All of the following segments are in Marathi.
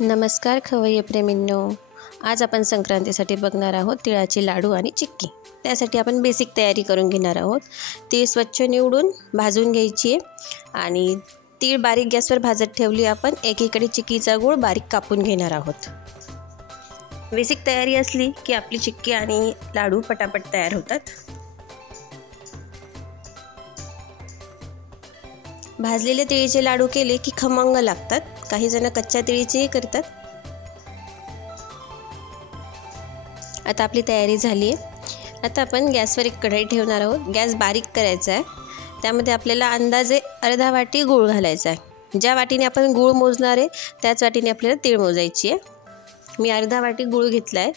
नमस्कार खवय्ये प्रेमींनो, आज आपण संक्रांतीसाठी बघणार आहोत तिळाचे लाडू आणि चिक्की। त्यासाठी आपण बेसिक तयारी करून घेणार आहोत। तीळ स्वच्छ निवडून भाजून घ्यायची आहे आणि तीळ बारीक गॅसवर भाजत ठेवली आपण। एकीकडे चिक्कीचा गूळ बारीक कापून घेणार आहोत। बेसिक तयारी असली की आपली चिक्की आणि लाडू पटापट तयार होतात। भाजलेले तिळीचे लाडू केले की खमंग लागतात। काही जण कच्च्या तिळीचेही करतात। आता आपली तयारी झाली आहे। आता आपण गॅसवर एक कढई ठेवणार आहोत। गॅस बारीक करायचा आहे। त्यामध्ये आपल्याला अंदाजे अर्धा वाटी गूळ घालायचा आहे। ज्या वाटीने आपण गूळ मोजणार आहे त्याच वाटीने आपल्याला तीळ मोजायची आहे। मी अर्धा वाटी गूळ घेतला आहे।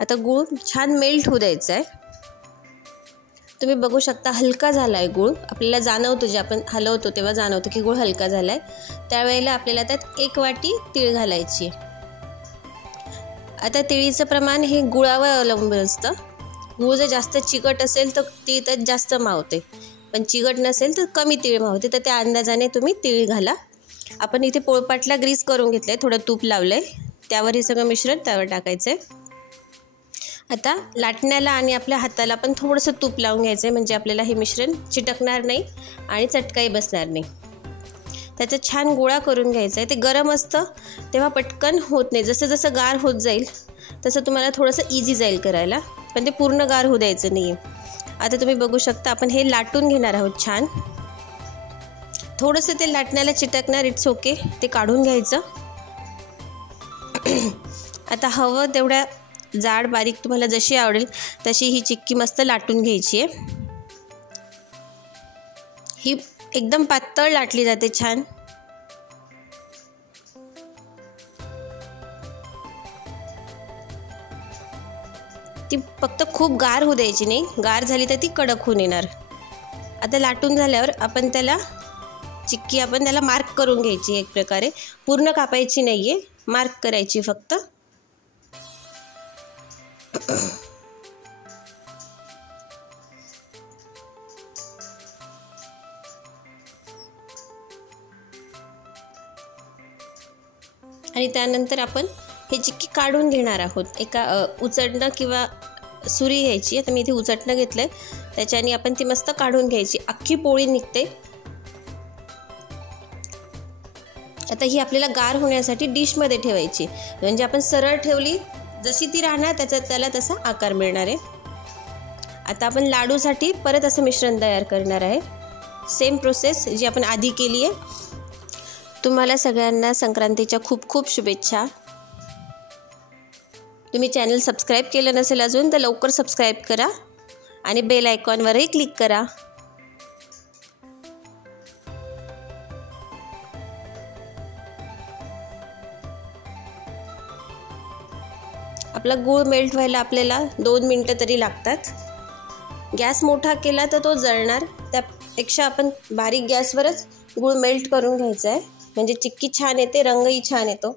आता गूळ छान मेल्ट होऊ द्यायचा आहे। तुम्ही बघू शकता हलका झाला आहे गूळ। आपल्याला जाणवतो, जे आपण हलवतो तेव्हा जाणवतो की गूळ हलका झाला आहे। त्यावेळेला आपल्याला त्यात एक वाटी तीळ घालायची। आता तिळीचं प्रमाण हे गुळावर अवलंबून असतं। गूळ जर जास्त चिकट असेल तर तीळ त्यात जास्त मावते, पण चिकट नसेल तर कमी तीळ मावते। तर त्या अंदाजाने तुम्ही तीळ घाला। आपण इथे पोळपाटला ग्रीस करून घेतलं आहे, थोडं तूप लावलं आहे। त्यावर हे सगळं मिश्रण त्यावर टाकायचं आहे। आता लाटण्याला आणि आपल्या हाताला पण थोडंसं तूप लावून घ्यायचं आहे, म्हणजे आपल्याला हे मिश्रण चिटकणार नाही आणि चटकाही बसणार नाही। त्याचा छान गोळा करून घ्यायचा आहे। ते गरम असतं तेव्हा पटकन होत नाही। जसं जसं गार होत जाईल तसं तुम्हाला थोडंसं इझी जाईल करायला, पण ते पूर्ण गार होऊ द्यायचं नाही आहे। आता तुम्ही बघू शकता आपण हे लाटून घेणार आहोत छान। थोडंसं ते लाटण्याला चिटकणार, इट्स ओके, ते काढून घ्यायचं। आता हवं तेवढ्या जाड बारीक तुम्हाला जशी आवडेल तशी ही चिक्की मस्त लाटून घ्यायची आहे। ही एकदम पातळ लाटली जाते छान। ती फक्त खूप गार होऊ द्यायची नाही, गार झाली तर ती कडक होऊन येणार। आता लाटून झाल्यावर आपण त्याला मार्क करून घ्यायची। एक प्रकारे पूर्ण कापायची नाहीये, मार्क करायची फक्त। आणि त्यानंतर आपण हे चिक्की काढून घेणार आहोत। एका उचडणं किंवा सुरी घ्यायची। आता मी इथे उचडणं घेतलंय, त्याच्याने आपण ती मस्त काढून घ्यायची। अख्खी पोळी निघते। आता ही आपल्याला गार होण्यासाठी डिशमध्ये ठेवायची, म्हणजे आपण सरळ ठेवली जशी ती राहणार त्याला तसा आकार मिळणार आहे। आता आपण लाडूसाठी परत असं मिश्रण तयार करणार आहे। सेम प्रोसेस जी आपण आधी केली आहे। तुम्हाला सगळ्यांना संक्रांतीच्या खूप खूप शुभेच्छा। तुम्ही चॅनल सबस्क्राईब केलं नसेल अजून तर लवकर सबस्क्राईब करा आणि बेल आयकॉनवरही क्लिक करा। आपला गूळ मेल्ट व्हायला आपल्याला 2 मिनिटं तरी लागतात। गॅस मोठा केला तर तो जळणार, त्यापेक्षा आपण बारीक गॅसवरच गूळ मेल्ट करून घ्यायचा आहे, म्हणजे चिक्की छान येते, रंगही छान येतो।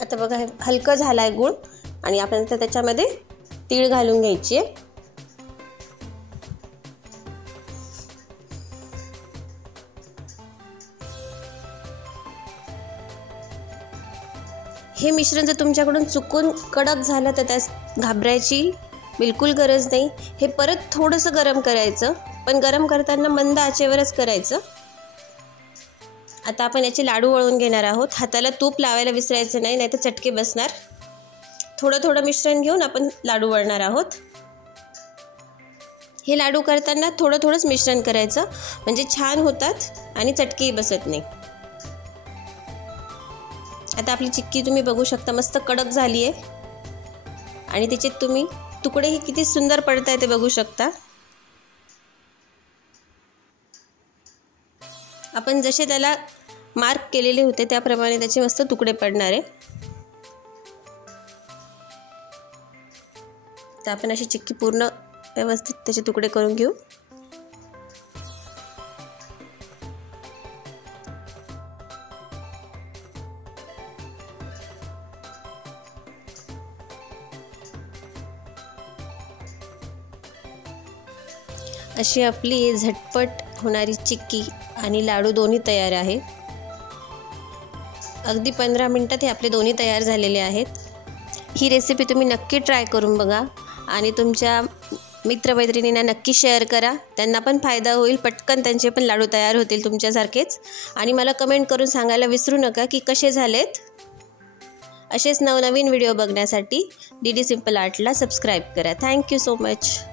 आता बघा हलकं झालाय गूळ आणि आपण आता त्याच्यामध्ये तीळ घालून घ्यायची आहे। हे मिश्रण जर तुमच्याकडून चुकून कडक झालं तर त्यास घाबरायची बिलकुल गरज नाही। हे परत थोडंसं गरम करायचं, पण गरम करताना मंद आचेवरच करायचं। आता आपण याचे लाडू वळून घेणार आहोत। हाताला तूप लावायला विसरायचं नाही, नाहीतर चटके बसणार। थोडं थोडं मिश्रण घेऊन आपण लाडू वळणार आहोत। हे लाडू करताना थोडं थोडंच मिश्रण करायचं, म्हणजे छान होतात आणि चटकेही बसत नाही। आता आपली चिक्की तुम्ही बघू शकता मस्त कडक झाली आहे आणि त्याचे तुम्ही तुकडेही किती सुंदर पडत आहे ते बघू शकता। आपण जसे त्याला मार्क केलेले होते त्याप्रमाणे त्याचे मस्त तुकडे पडणार आहे। तर आपण अशी चिक्की पूर्ण व्यवस्थित त्याचे तुकडे करून घेऊ। अशी आपली झटपट होणारी चिक्की आणि लाडू दोन्ही तयार आहे। अगदी 15 मिनिटात हे आपले दोन्ही तयार झालेले आहेत। ही रेसिपी तुम्ही नक्की ट्राय करून बघा आणि तुमच्या मित्रमैत्रिणींना नक्की शेअर करा, त्यांना पण फायदा होईल, पटकन त्यांचे पण लाडू तयार होतील तुमच्यासारखेच। आणि मला कमेंट करून सांगायला विसरू नका की कसे झालेत। असेच नवनवीन व्हिडिओ बघण्यासाठी DD सिंपल आर्टला सबस्क्राईब करा। Thank you so much.